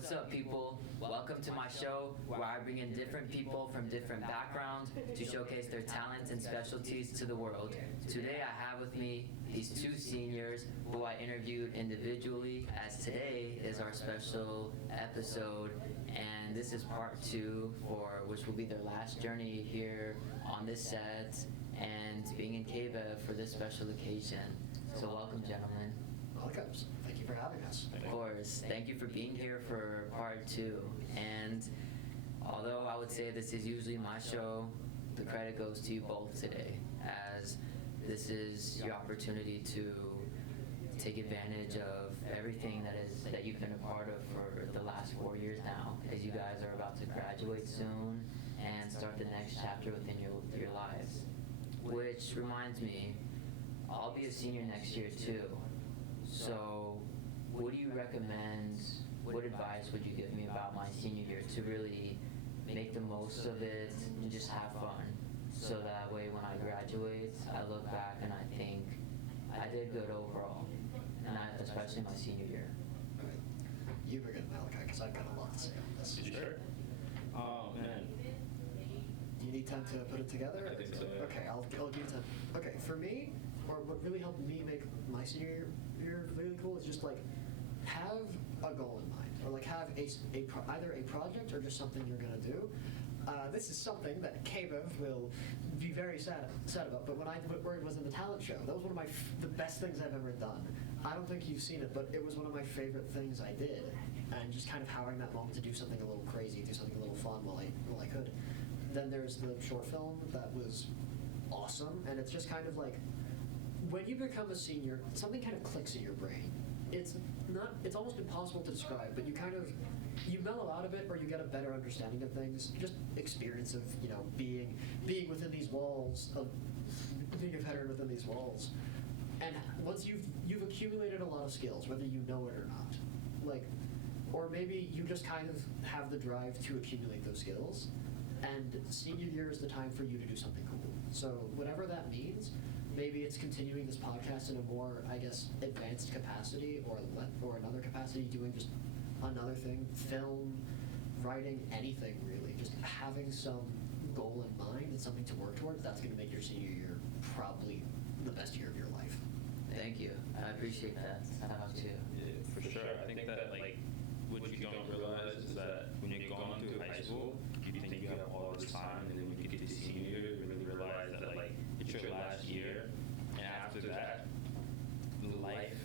What's up, people? Welcome to my show where I bring in different people from different backgrounds to showcase their talents and specialties to the world. Today I have with me these two seniors who I interviewed individually, as today is our special episode, and this is part 2 for which will be their last journey here on this set and being in KBEV for this special occasion. So welcome, gentlemen. Welcome. Thank you for having us. Of course. Thank you for being here for part 2. And although I would say this is usually my show, the credit goes to you both today, as this is your opportunity to take advantage of everything that you've been a part of for the last 4 years now, as you guys are about to graduate soon and start the next chapter within your lives. Which reminds me, I'll be a senior next year too. So what do you recommend, what advice would you give me about my senior year to really make the most of it and just have fun? So that way when I graduate, I look back and I think I did good overall, and especially my senior year. All right. You begin, Malachi, because I've got a lot to say on this. Sure. Oh, man. Do you need time to put it together? I think so, yeah. Okay, I'll give you time. Okay, for me, or what really helped me make my senior year really cool is just like have a goal in mind, or like have either a project or just something you're gonna do. This is something that KBEV will be very sad about. But when I was in the talent show, that was one of the best things I've ever done. I don't think you've seen it, but it was one of my favorite things I did, and just kind of having that moment to do something a little crazy, do something a little fun while I could. Then there's the short film that was awesome, and it's just kind of like when you become a senior, something kind of clicks in your brain. It's almost impossible to describe, but you mellow out of it, or you get a better understanding of things. Just experience of being within these walls, of being a veteran within these walls, and once you've accumulated a lot of skills, whether you know it or not, or maybe you just kind of have the drive to accumulate those skills. And senior year is the time for you to do something cool. So whatever that means, maybe it's continuing this podcast in a more, I guess, advanced capacity, or another capacity, doing just another thing, film, writing, anything really. Just having some goal in mind and something to work towards, that's going to make your senior year probably the best year of your life. Thank you. I appreciate that. How about you? Yeah, for sure. I think that what you don't realize is that when you're going through high school, you think you have all this time, and then when you get to senior year, you really realize that it's your last year, and after that, life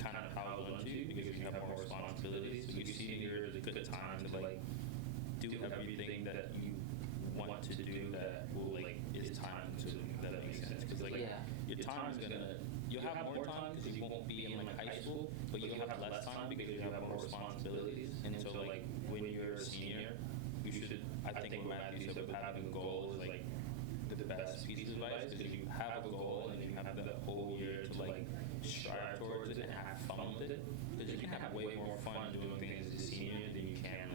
kind of piles onto you because you have more responsibilities. So your senior year is a good time to do everything that you want to do that is time consuming, if that makes sense. Because your time is you'll have more time because you won't be in high school, but you'll have less time because you have more responsibilities. And so when you're a senior, you should, I think what Matthew said, having a goal is the best piece of advice, because you have a goal and you have the whole year to strive towards it and have fun with it. Because you can have way more fun doing things as a senior than you can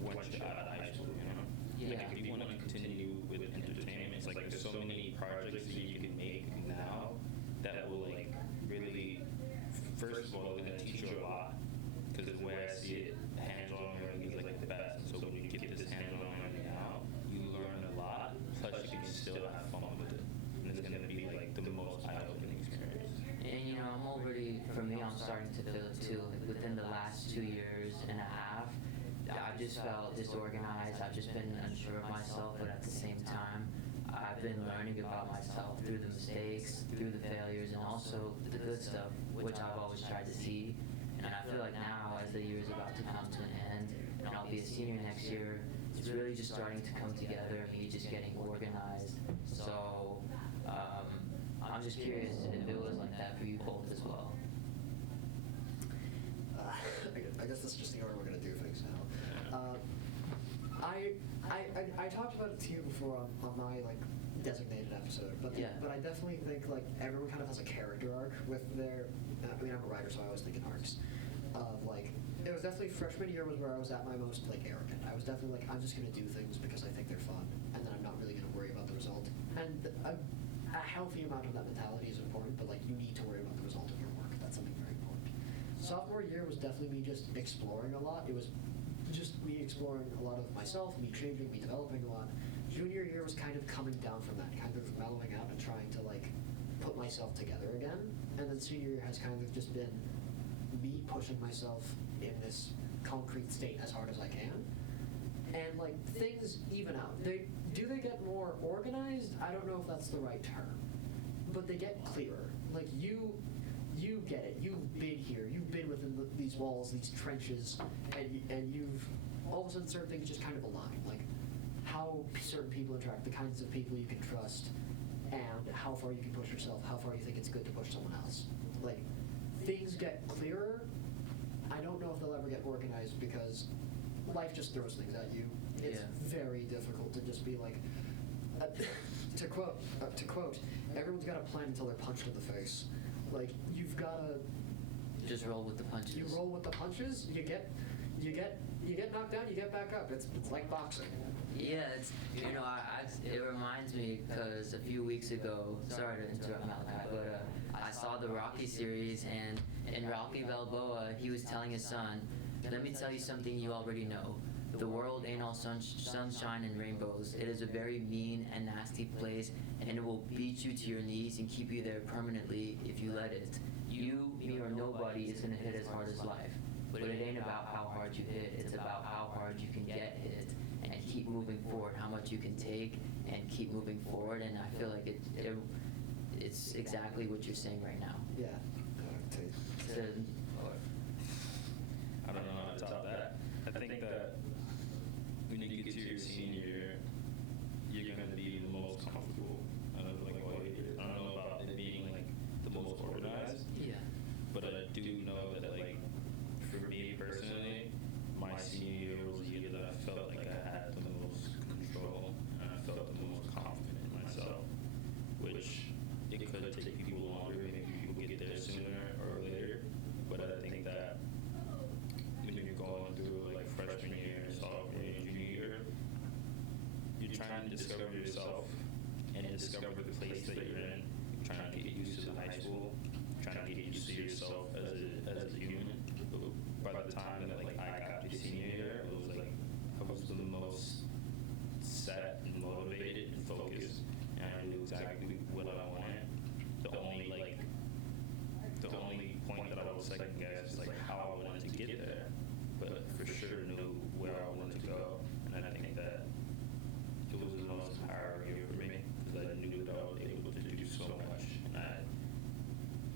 once you're out of high school, Yeah. If you want to continue with entertainment, it's there's so many projects that you can make now that will really, first of all, they're going to teach you a lot, because the way I see it, hands-on learning is the best. So when you get this hands-on learning now, you learn a lot, plus you can still have fun with it. And it's going to be the most eye-opening experience. And I'm starting to feel it too. Within the last 2 years and a half, I've just felt disorganized. I've just been unsure of myself, but at the same time, I've been learning about myself through the mistakes, through the failures, and also the good stuff, which I've always tried to see. And I feel like now, as the year is about to come to an end, and I'll be a senior next year, it's really just starting to come together, and me just getting organized. So I'm just curious if it was like that for you both as well. I guess that's just the order we're going to do things now. I talked about it to you before on my designated episode, but I definitely think everyone kind of has a character arc with their. I'm a writer, so I always think in arcs. It was definitely freshman year was where I was at my most arrogant. I was definitely I'm just going to do things because I think they're fun, and then I'm not really going to worry about the result. And a healthy amount of that mentality is important, but you need to worry about the result of your work. That's something very important. sophomore year was definitely me just exploring a lot. It was just me exploring a lot of myself, me changing, me developing a lot. Junior year was kind of coming down from that, kind of mellowing out and trying to like put myself together again. And then senior year has kind of just been me pushing myself in this concrete state as hard as I can. And like things even out. They get more organized? I don't know if that's the right term, but they get clearer. Like you get it. You've been here. You've been within these walls, these trenches, and you've all of a sudden certain things just kind of align. Like how certain people interact, the kinds of people you can trust, and how far you can push yourself, how far you think it's good to push someone else. Like things get clearer. I don't know if they'll ever get organized because life just throws things at you. It's very difficult to just be like, to quote, everyone's got a plan until they're punched in the face. Like you've got to just roll with the punches. You roll with the punches. You get knocked down. You get back up. It's like boxing. Yeah, it's it reminds me because a few weeks ago, sorry to interrupt Malachi, but I saw the Rocky series, and in Rocky Balboa, he was telling his son, "Let me tell you something you already know. The world ain't all sunshine and rainbows. It is a very mean and nasty place, and it will beat you to your knees and keep you there permanently if you let it. You, me, or nobody is gonna hit as hard as life. But it ain't about how hard you hit, it's about how hard you can get hit and keep moving forward, how much you can take and keep moving forward." And I feel like it's exactly what you're saying right now. Yeah. I don't know how to top that. I think that when you get to your senior year, you're going to be the most comfortable out of like all your years. I don't know about it being like the most organized. Yeah. But I do know that like for me personally, my senior year was the year that I felt like I had the most control and I felt the most confident in myself, which it could take people longer, maybe people get there sooner or later, but I think that when you're going through like freshman year, sophomore year, and junior year, you're trying to discover yourself and discover the place that you're in. You're trying to get used to the high school, trying to get used to yourself as a human. But by the time that like I got to senior year, it was like I was the most set and motivated and focused, and I knew exactly what I wanted. The only point that I was second guess is like how I wanted to get there, but for sure knew where I wanted to go, and I think that it was the most empowering year for me because I knew that I was able to do so much, and I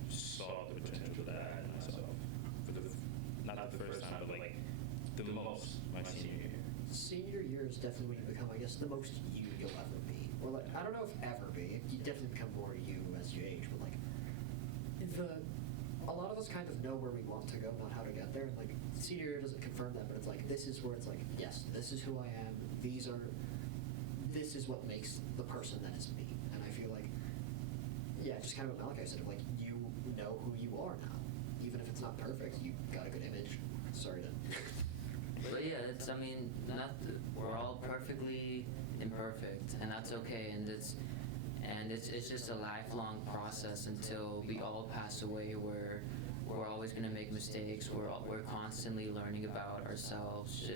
saw the potential that I had in myself for not the first time, but like the most my senior year. Senior year is definitely when you become, I guess, the most you'll ever be. Or like, I don't know if ever be. You definitely become more you as you age, but like, a lot of us kind of know where we want to go, not how to get there. And like, senior year doesn't confirm that, but it's like, this is where it's like, yes, this is who I am. This is what makes the person that is me. And I feel like, yeah, just kind of what Malachi said, like, you know who you are now. Even if it's not perfect, you got a good image. Sorry to... But yeah, we're all perfectly imperfect, and that's okay. And it's just a lifelong process until we all pass away. Where we're always going to make mistakes. We're constantly learning about ourselves.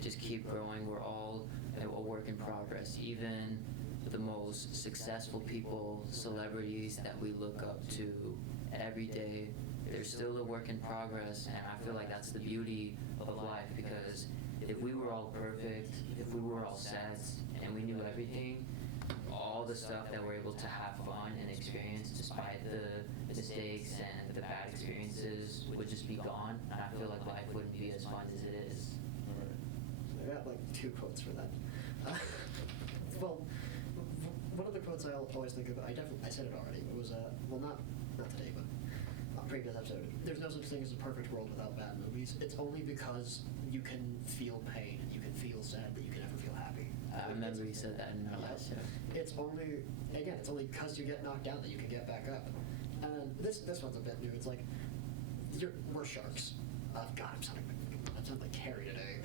Just keep growing. We're all a work in progress. Even the most successful people, celebrities that we look up to every day, they're still a work in progress, and I feel like that's the beauty of life, because if we were all perfect, if we were all set, and we knew everything, all the stuff that we're able to have fun and experience despite the mistakes and the bad experiences would just be gone, and I feel like life wouldn't be as fun as it is. I got like 2 quotes for that. Well, one of the quotes I always think of, I said it already, it was, well, not today, but previous episode, there's no such thing as a perfect world without bad movies. It's only because you can feel pain and you can feel sad that you can ever feel happy. I remember you said that in our last show. It's only because you get knocked down that you can get back up. And this one's a bit new. It's like, we're sharks. God, I'm sounding like Carey today.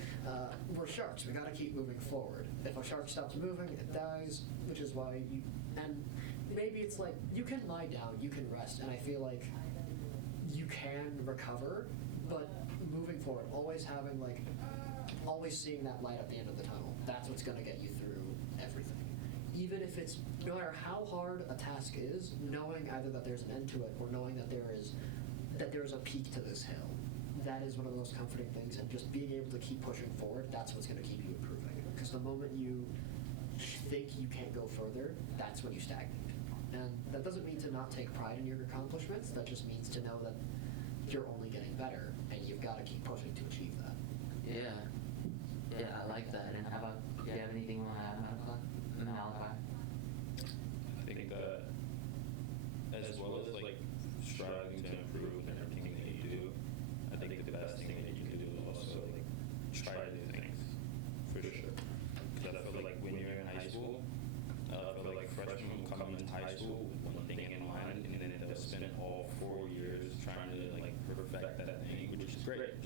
We're sharks. We got to keep moving forward. If a shark stops moving, it dies, which is why and maybe it's like, you can lie down, you can rest, and I feel like you can recover, But moving forward, always having always seeing that light at the end of the tunnel. That's what's going to get you through everything. Even if it's, no matter how hard a task is, knowing either that there's an end to it or knowing that there is a peak to this hill. That is one of the most comforting things, and just being able to keep pushing forward, that's what's going to keep you improving. Because the moment you think you can't go further, that's when you stagnate. And that doesn't mean to not take pride in your accomplishments, that just means to know that you're only getting better, and you've got to keep pushing to achieve that. Yeah. Yeah, I like that. And how about, do you have anything you want to add, Malachi? I think that as well as like striving to improve in everything that you do, I think the best thing that you can do is also like try new things, for sure. Because I feel like when you're in high school, I feel like freshmen will come into high school with one thing in mind, and then they'll spend all 4 years trying to like perfect that thing, which is great.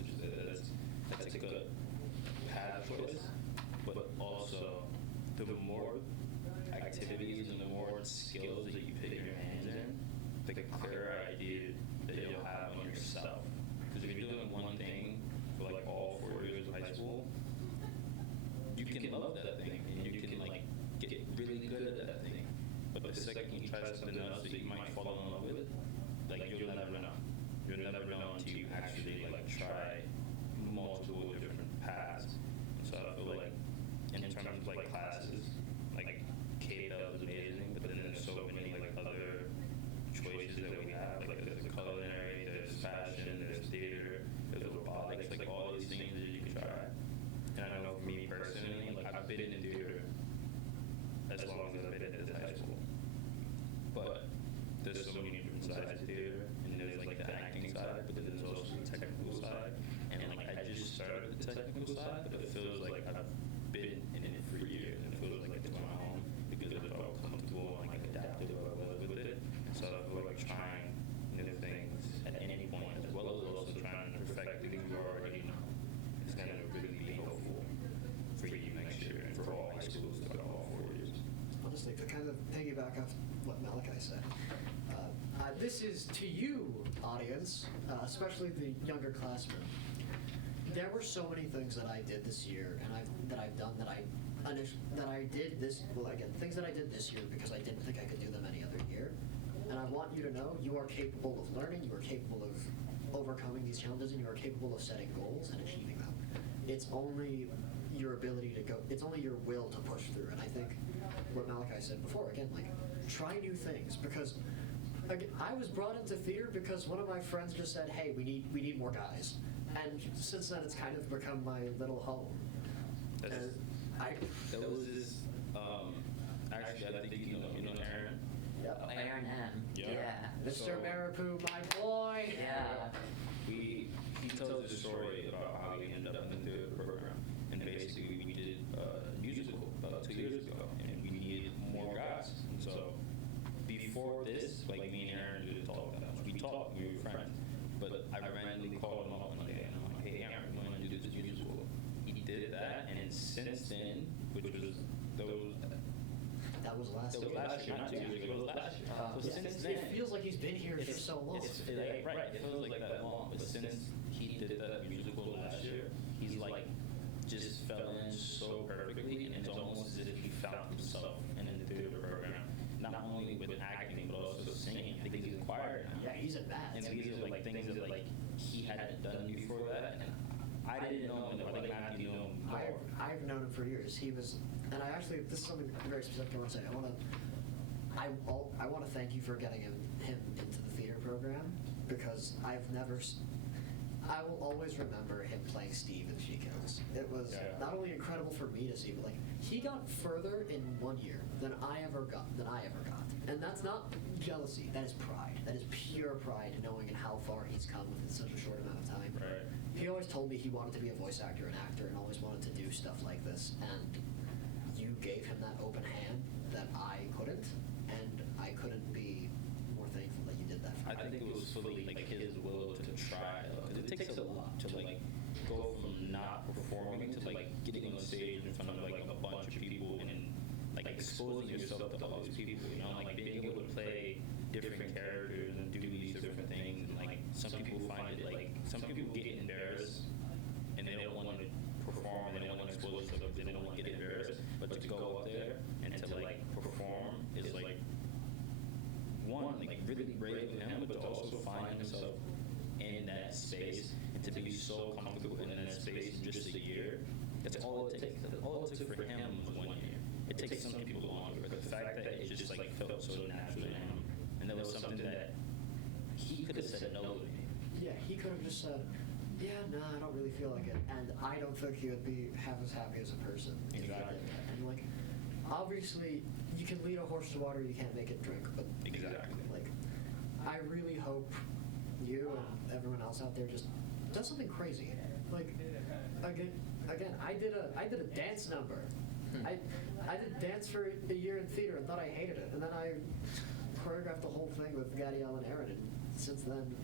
That's a good path choice, but also the more activities and the more skills that you put your hands in, the clearer idea that you'll have on yourself. Because if you're doing one thing for like all 4 years of high school, you can love that thing and you can like get really good at that thing. But the second you try something else that you might fall in love with, like you'll never know. You'll never know until you actually like try multiple different paths. So I feel like in terms of like classes, like KBEV is amazing, but then there's so many like other choices that we have. Like there's culinary, there's fashion, there's theater, there's robotics, like all these things that you can try. And I know for me personally, like I've been in theater as long as I've been in high school. But there's so many different sides of theater, and there's like the acting side, but then there's also the technical side. And like I just started the technical side, but it feels like I've been in it for years, and it feels like it's my home because of how comfortable and like adaptive I was with it. So I feel like trying new things at any point, as well as also trying to perfect things you already know, is going to really be helpful for you next year and for all high schools throughout all 4 years. Honestly, to kind of piggyback off what Malachi said, this is to you, audience, especially the younger classmen. There were so many things that I did this year, and things that I did this year because I didn't think I could do them any other year. And I want you to know you are capable of learning, you are capable of overcoming these challenges, and you are capable of setting goals and achieving them. It's only your ability to go, it's only your will to push through. And I think what Malachi said before, again, like, try new things, because again, I was brought into theater because one of my friends just said, hey, we need more guys. And since then, it's kind of become my little home. Actually, I think you know Aaron. Yep. Aaron M. Yeah. Mr. So- Maripou, my boy. Yeah. He tells a story about how he ended up in the theater program, and basically we did a musical about 2 years ago, and we needed more guys. And so before this, like me and Aaron didn't talk that much. We talked, we were friends, but I randomly called him up one day and I'm like, hey Aaron, we want to do this musical. He did that, and then since then, which was That was last year. last year, not 2 years ago, it was last year. So since then, It feels like he's been here for so long. Right, it feels like that long, but since he did that musical last year, he's like just fell in so perfectly, and it's almost as if he found himself in the theater program, not only with acting but also singing. I think he's a choir now. Yeah, he's a bat. And these are like things that like he hadn't done before that, and I didn't know him. I think Matthew knew him more. I've known him for years. He was, and I actually, this is something very specific I want to say. I want to thank you for getting him into the theater program, because I will always remember him playing Steve in She-Kills. It was not only incredible for me to see, but like he got further in 1 year than I ever got. And that's not jealousy. That is pride. That is pure pride, knowing how far he's come within such a short amount of time. Right. He always told me he wanted to be a voice actor and actor, and always wanted to do stuff like this. And you gave him that open hand that I couldn't, and I couldn't be more thankful that you did that for me. I think it was fully like his will to try. It takes a lot to like go from not performing to like getting on stage in front of like a bunch of people and like exposing yourself to all these people. You know, like being able to play different characters and do these different things. And like some people find it like some people get embarrassed and they don't want to perform, they don't want to expose themselves, they don't want to get embarrassed, but to go up there and to like perform is like one, like really brave of him, but to also find himself in that space and to be so comfortable in that space in just a year. That's all it takes. All it took for him was 1 year. It takes some people longer, but the fact that it just like felt so natural to him, and that was something that he could have said no to me. Yeah, he could have just said, yeah, no, I don't really feel like it. And I don't think he would be half as happy as a person. if he did Exactly. that. And like, obviously, you can lead a horse to water, you can't make it drink. But Exactly. like, I really hope you and everyone else out there just does something crazy. Like, again, I did a dance number. I did dance for a year in theater and thought I hated it, and then I choreographed the whole thing with Gadiel and Aaron, and since then,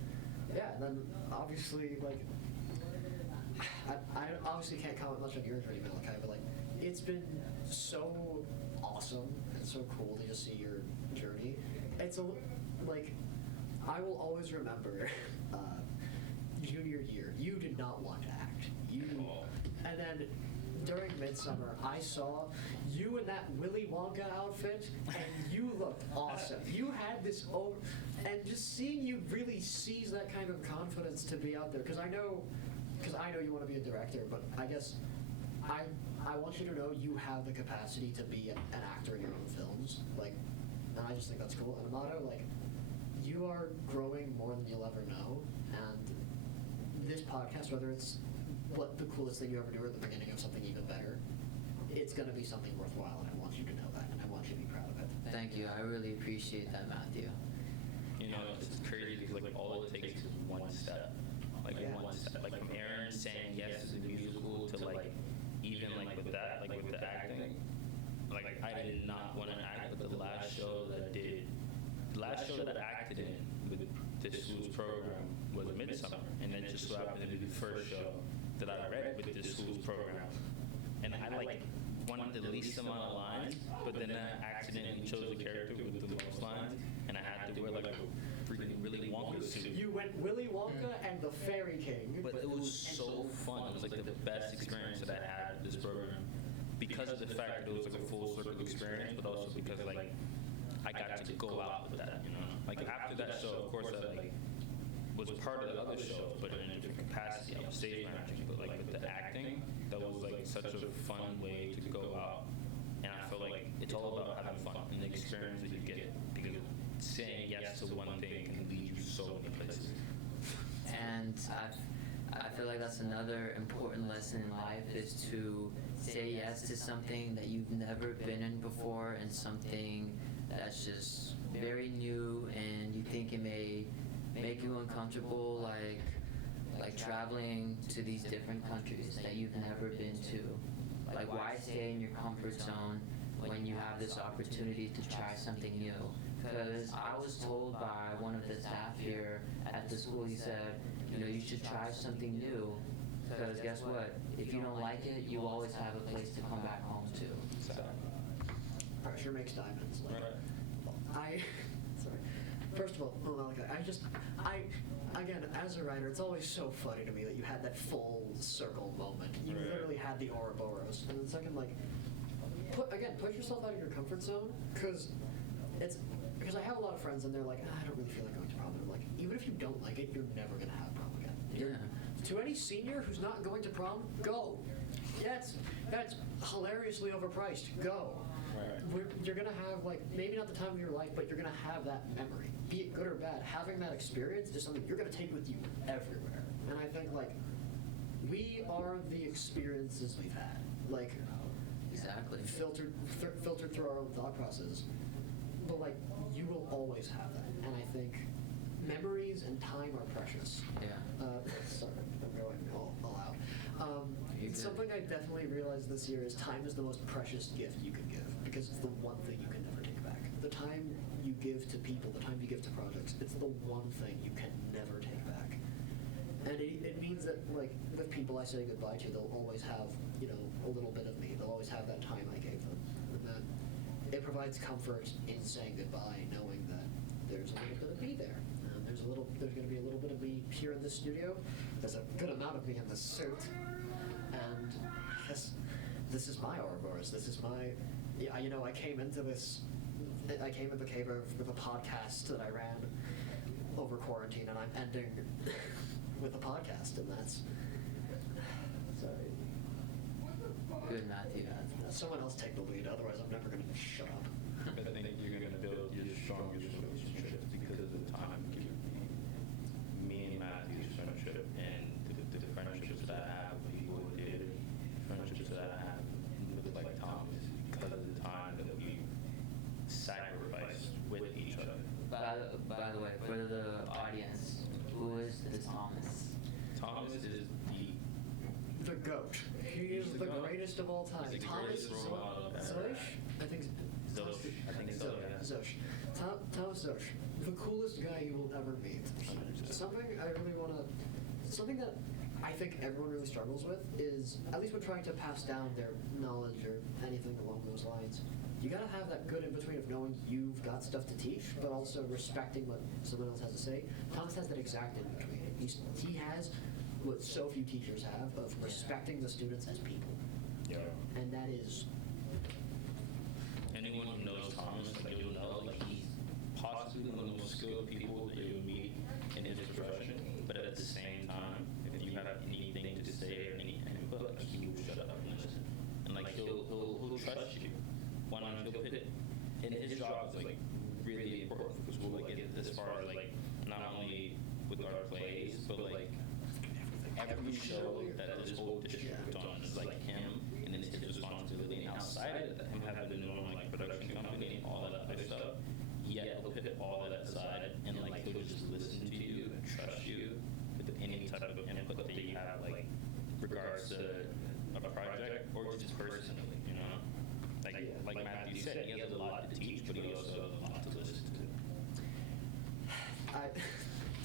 yeah. And then obviously, like, I obviously can't comment much on your journey, Malachi, but like, it's been so awesome and so cool to just see your journey. It's like, I will always remember junior year. You did not want to act. And then during Midsummer, I saw you in that Willy Wonka outfit, and you looked awesome. You had this and just seeing you really seize that kind of confidence to be out there, because I know you want to be a director, but I guess I want you to know you have the capacity to be an actor in your own films, like, and I just think that's cool. And Amado, like, you are growing more than you'll ever know, and this podcast, whether it's what the coolest thing you ever do or the beginning of something even better, it's going to be something worthwhile, and I want you to know that, and I want you to be proud of it. Thank you. I really appreciate that, Matthew. You know, it's crazy because like all it takes is one step. Like Yeah. one step. Like from Aaron saying yes to the musical to like even like with that, like with the acting. Like I did not want to act, but the last show that I did, the last show that I acted in with this school's program was Midsummer, and then just so happened to be the first show that I read with this school's program. And I like wanted the least amount of lines, but then I accidentally chose a character with the most lines, and I had to wear like a freaking Willy Wonka suit. You went Willy Wonka and the Fairy King. But it was so fun. It was like the best experience that I had with this program, because of the fact that it was like a full circle experience, but also because like I got to go out with that, you know. Like after that show, of course, I like was part of the other shows, but in a different capacity. I was stage managing, but like with the acting, that was like such a fun way to go out. And I feel like it's all about having fun and the experience that you get, because saying yes to one thing can lead you so many places. And I feel like that's another important lesson in life, is to say yes to something that you've never been in before, and something that's just very new and you think it may make you uncomfortable, like traveling to these different countries that you've never been to. Like, why stay in your comfort zone when you have this opportunity to try something new? Because I was told by one of the staff here at the school, he said, you know, you should try something new, because guess what? If you don't like it, you always have a place to come back home to. So, Pressure makes diamonds. Like, right. sorry. First of all, Malachi, again, as a writer, it's always so funny to me that you had that full circle moment. You Right. literally had the Ouroboros. And then second, like, put yourself out of your comfort zone, because I have a lot of friends and they're like, I don't really feel like going to prom. And I'm like, even if you don't like it, you're never going to have prom again. Yeah. To any senior who's not going to prom, go. That's hilariously overpriced. Go. Right. You're going to have, like, maybe not the time of your life, but you're going to have that memory. Be it good or bad, having that experience is something you're going to take with you everywhere. And I think, like, we are the experiences we've had. Like, Exactly. filtered through our own thought processes. But, like, you will always have that. And I think memories and time are precious. Yeah. Sorry, I'm going all out. You're good. Something I definitely realized this year is time is the most precious gift you can give, because it's the one thing you can never take back. The time you give to people, the time you give to projects, it's the one thing you can never take back. And it means that, like, with people I say goodbye to, they'll always have, you know, a little bit of me. They'll always have that time I gave them. And that it provides comfort in saying goodbye, knowing that there's a little bit of me there. There's there's going to be a little bit of me here in this studio. There's a good amount of me in this suit, and this is my Ouroboros. This is my, you know, I came into KBEV with a podcast that I ran over quarantine, and I'm ending with a podcast, and that's sorry. Good, Matthew. Someone else take the lead, otherwise I'm never going to shut up. I think you're going to build your strongest relationships because of the time you give me and Matthew's friendship and the friendships that I have with people who did it, friendships that I have with like Thomas, because of the time that we sacrificed with each other. By the way, for the audience, who is this Thomas? Thomas is The GOAT. He is the greatest of all time. He's the Thomas greatest role model I've ever Zosh? had. I think Zosh. I think so, yeah. Zosh. Thomas Zosh. The coolest guy you will ever meet. Something I really want to... Something that I think everyone really struggles with is, at least when trying to pass down their knowledge or anything along those lines, you got to have that good in between of knowing you've got stuff to teach, but also respecting what someone else has to say. Thomas has that exact in between. He has what so few teachers have of respecting the students as people. Yeah. And that is... Anyone who knows Thomas, like you'll know, like he's possibly one of the most skilled people that you'll meet in his profession. But at the same time, if you have anything to say or any input, like he will shut up and listen. And like he'll trust you. One, he'll put it. And his job is like really important because we'll like get as far as like not only with our plays, but like every show that this whole district puts on is like him, and then it's his responsibility. And outside of that, him having the normal like production company and all that other stuff, yet he'll put all of that aside and like he'll just listen to you and trust you with any type of input that you have, like regards to a project or just personally, you know. Like Matthew said, he has a lot to teach, but he also has a lot to listen to.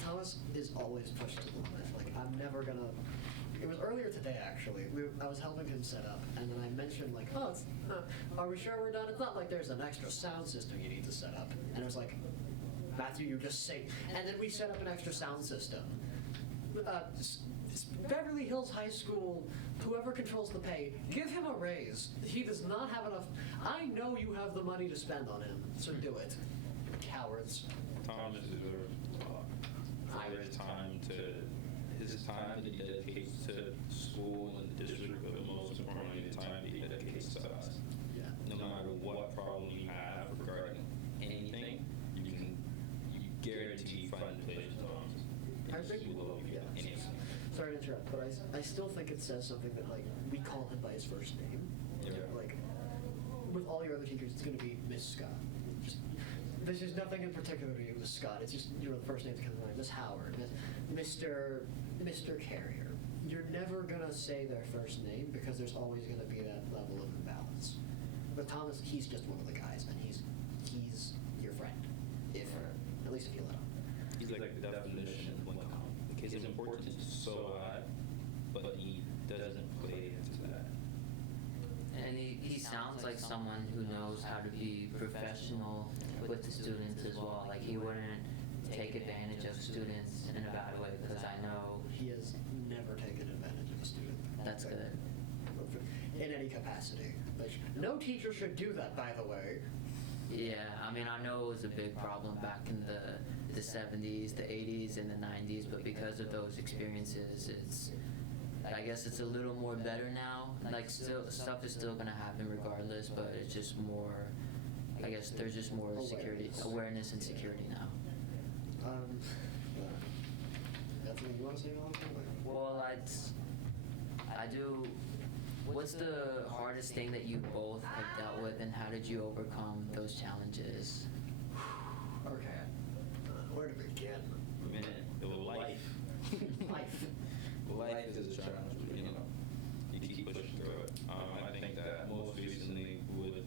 Thomas is always pushed to the limit. Like, I'm never gonna... It was earlier today, actually. I was helping him set up, and then I mentioned, like, oh, are we sure we're done? It's not like there's an extra sound system you need to set up. And it was like, Matthew, you just say... And then we set up an extra sound system. Beverly Hills High School, whoever controls the pay, give him a raise. He does not have enough... I know you have the money to spend on him, so do it. Cowards. Thomas deserves a lot for his time that he dedicates to school and the district, but most importantly, the time that he dedicates to us. Yeah. No matter what problem you have regarding anything, you guarantee find a place to Thomas. I think, He will love you. yeah. Anything. Sorry to interrupt, but I still think it says something that, like, we call him by his first name. Yeah. Like, with all your other teachers, it's going to be Miss Scott. There's just nothing in particular to you, Miss Scott. It's just your first name that comes to mind. Miss Howard, Mr. Carrier. You're never going to say their first name because there's always going to be that level of imbalance. But Thomas, he's just one of the guys, and he's your friend, at least if you let him. He's like the definition of one. Like his importance is so high, but he doesn't play into that. And he sounds like someone who knows how to be professional with the students as well. Like he wouldn't take advantage of students in a bad way, because I know He has never taken advantage of a student. that's good. In any capacity. No teacher should do that, by the way. Yeah, I mean, I know it was a big problem back in the 70s, the 80s, and the 90s, but because of those experiences, I guess it's a little more better now. Like, still, stuff is still gonna happen regardless, but it's just more, I guess there's just more awareness and security now. Definitely, you want to say anything? Well, I do. What's the hardest thing that you both have dealt with, and how did you overcome those challenges? Okay. Where to begin? Life. Life. Life is a challenge, but you know, you keep pushing through it. I think that most recently with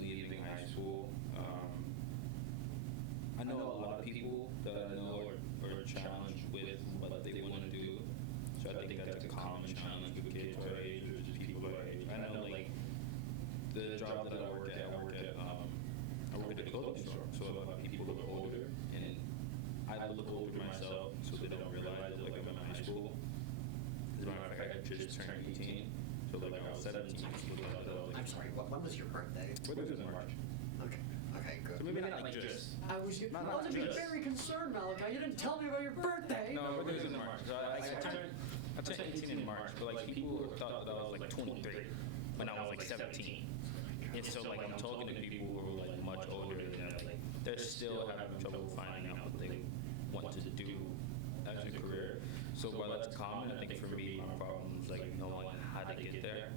leaving high school, I know a lot of people that I know are challenged with what they want to do. So I think that's a common challenge with kids our age or just people our age. I know, like, the job that I work at a clothing store. So a lot of people who are older, and to look older myself so they don't realize it, like I'm in high school. As a matter of fact, I just turned 18. So like I was 17. People thought that I was like, I'm sorry, when was your birthday? What is it in March? Okay, okay, good. So maybe not like just. I was Not being just. very concerned, Malachi. You didn't tell me about your birthday. No, but it was in March. So I turned 18 in March, but like people thought that I was like 23 when I was like 17. And so like I'm talking to people who are like much older than that, like they're still having trouble finding out what they want to do as a career. So while that's common, I think for me my problem is like knowing how to get there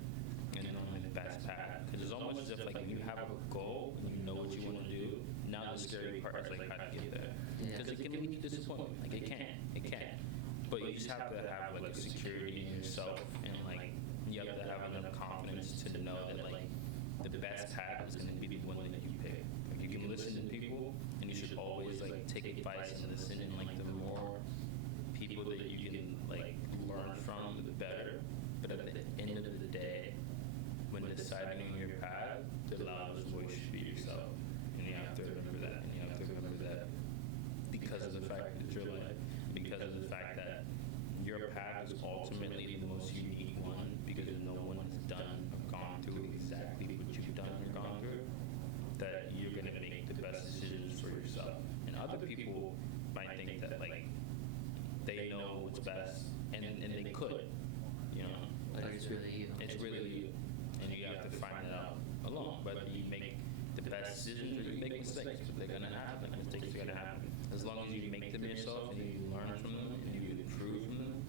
and knowing the best path. Because it's almost as if like when you have a goal and you know what you want to do, now the scary part is like how to get there. Because it can lead to disappointment. Like it can. But you just have to have like security in yourself and like you have to have enough confidence to know that like the best path is going to be the one that you pick. Like you can listen to people and you should always like take advice and listen, and like the more people that you can like learn from, the better. But at the end of the day, when deciding on your path, the loudest voice should be yourself. And you have to remember that. And you have to remember that because of the fact that you're life, because of the fact that your path is ultimately the most unique one, because no one has done or gone through exactly what you've done or gone through, that you're going to make the best decisions for yourself. And other people might think that like they know what's best, and they could, you know. Like it's really you. It's really you, and you have to find it out alone. Whether you make the best decisions or you make mistakes, they're gonna happen. Mistakes are gonna happen. As long as you make them yourself and you learn from them and you improve from them,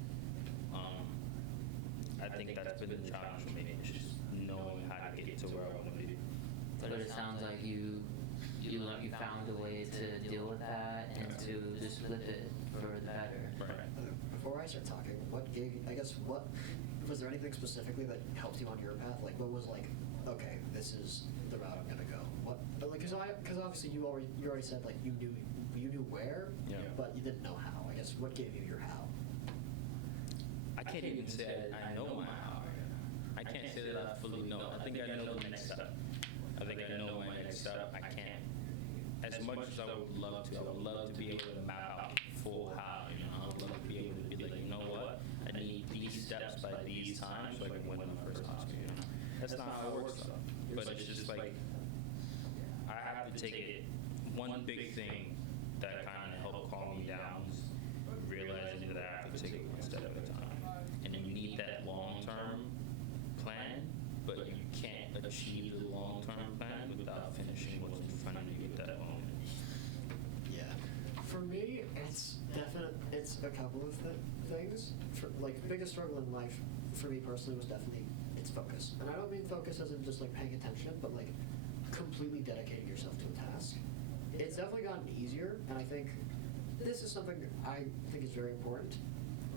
I think that's been the challenge for me. It's just knowing how to get to where I want to be. But it sounds like you found a way to deal with that and to just flip it for the better. Right. Before I start talking, what was there anything specifically that helped you on your path? Like, what was like, okay, this is the route I'm gonna go. What? But like, because obviously you already said like you knew where, Yeah. but you didn't know how. I guess what gave you your how? I can't even say I know my how. I can't say that I fully know. I think I know the next step. I think I know my next step. I can't. As much as I would love to be able to map out full how. You know, I would love to be able to be like, you know what? I need these steps by these times so I can win my first Oscar. You know? That's not how it works though. But it's just like I have to take it. One big thing that kind of helped calm me down is realizing that I have to take it one step at a time. And you need that long-term plan, but you can't achieve the long-term plan without finishing what's in front of you at that moment. Yeah. For me, it's a couple of things. Like, biggest struggle in life for me personally was definitely it's focus. And I don't mean focus as in just like paying attention, but like completely dedicating yourself to a task. It's definitely gotten easier, and I think this is something I think is very important.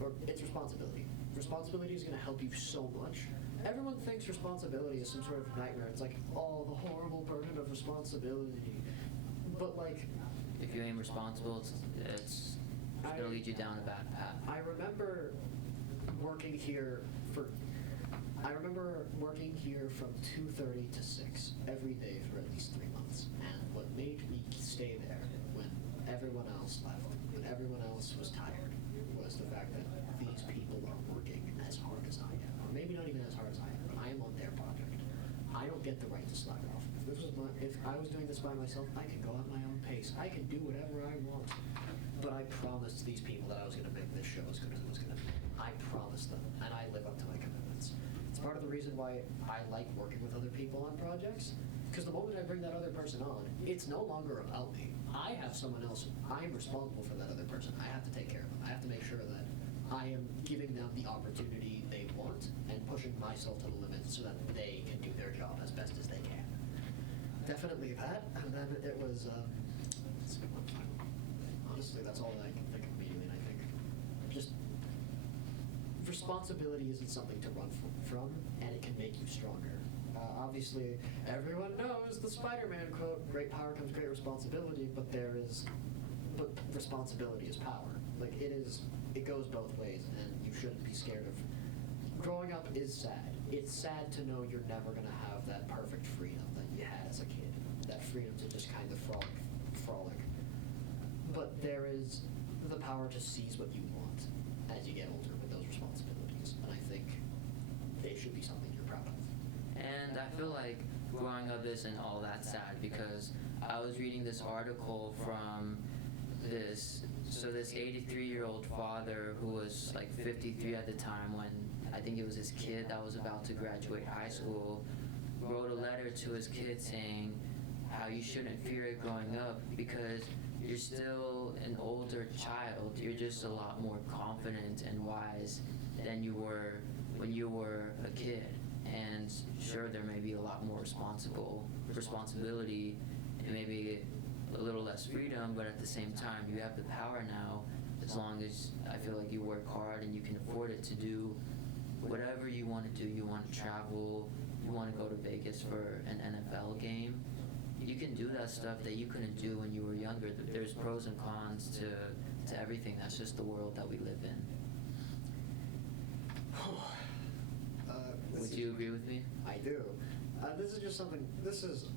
Or it's responsibility. Responsibility is going to help you so much. Everyone thinks responsibility is some sort of nightmare. It's like, oh, the horrible burden of responsibility. But like, If you ain't responsible, it's gonna lead you down a bad path. I remember working here from 2:30 to 6 every day for at least 3 months. And what made me stay there when everyone else left, when everyone else was tired, was the fact that these people are working as hard as I am. Or maybe not even as hard as I am, but I am on their project. I don't get the right to slack off. If I was doing this by myself, I could go at my own pace. I could do whatever I want. But I promised these people that I was going to make this show as good as it was going to be. I promised them, and I live up to my commitments. It's part of the reason why I like working with other people on projects, because the moment I bring that other person on, it's no longer about me. I have someone else. I'm responsible for that other person. I have to take care of them. I have to make sure that I am giving them the opportunity they want and pushing myself to the limit so that they can do their job as best as they can. Definitely that, and then it was, honestly, that's all that I can think of immediately, and I think just responsibility isn't something to run from, and it can make you stronger. Obviously, everyone knows the Spider-Man quote, great power comes great responsibility, but responsibility is power. Like, it goes both ways, and you shouldn't be scared of. Growing up is sad. It's sad to know you're never going to have that perfect freedom that you had as a kid, that freedom to just kind of frolic. But there is the power to seize what you want as you get older with those responsibilities. And I think they should be something you're proud of. And I feel like growing up isn't all that sad, because I was reading this article from this 83-year-old father who was like 53 at the time when I think it was his kid that was about to graduate high school, wrote a letter to his kid saying how you shouldn't fear it growing up because you're still an older child. You're just a lot more confident and wise than you were when you were a kid. And sure, there may be a lot more responsibility and maybe a little less freedom, but at the same time, you have the power now, as long as I feel like you work hard and you can afford it, to do whatever you want to do. You want to travel, you want to go to Vegas for an NFL game. You can do that stuff that you couldn't do when you were younger. There's pros and cons to everything. That's just the world that we live in. Would you agree with me? I do. This is just something, this is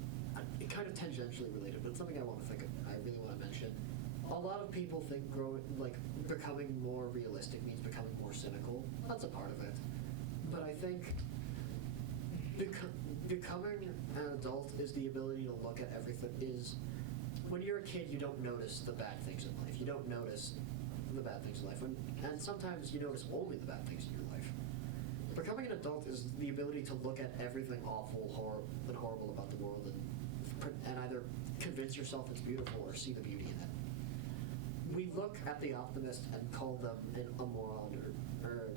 kind of tangentially related, but it's something I really want to mention. A lot of people think becoming more realistic means becoming more cynical. That's a part of it. But I think becoming an adult is the ability to look at everything. When you're a kid, you don't notice the bad things in life. You don't notice the bad things in life. And sometimes you notice only the bad things in your life. Becoming an adult is the ability to look at everything awful, and horrible about the world and either convince yourself it's beautiful or see the beauty in it. We look at the optimist and call them a moron or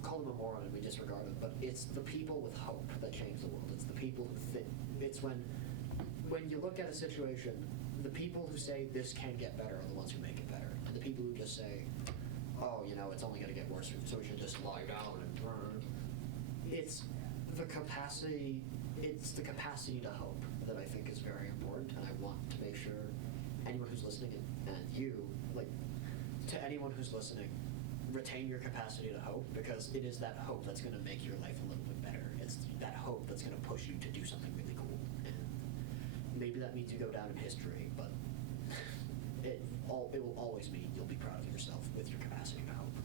call them a moron and we disregard them, but it's the people with hope that change the world. It's the people who think. It's when you look at a situation, the people who say this can get better are the ones who make it better. And the people who just say, oh, it's only going to get worse, so we should just lie down and burn. It's the capacity to hope that I think is very important, and I want to make sure anyone who's listening and to anyone who's listening, retain your capacity to hope, because it is that hope that's going to make your life a little bit better. It's that hope that's going to push you to do something really cool. And maybe that means you go down in history, but it will always mean you'll be proud of yourself with your capacity to hope.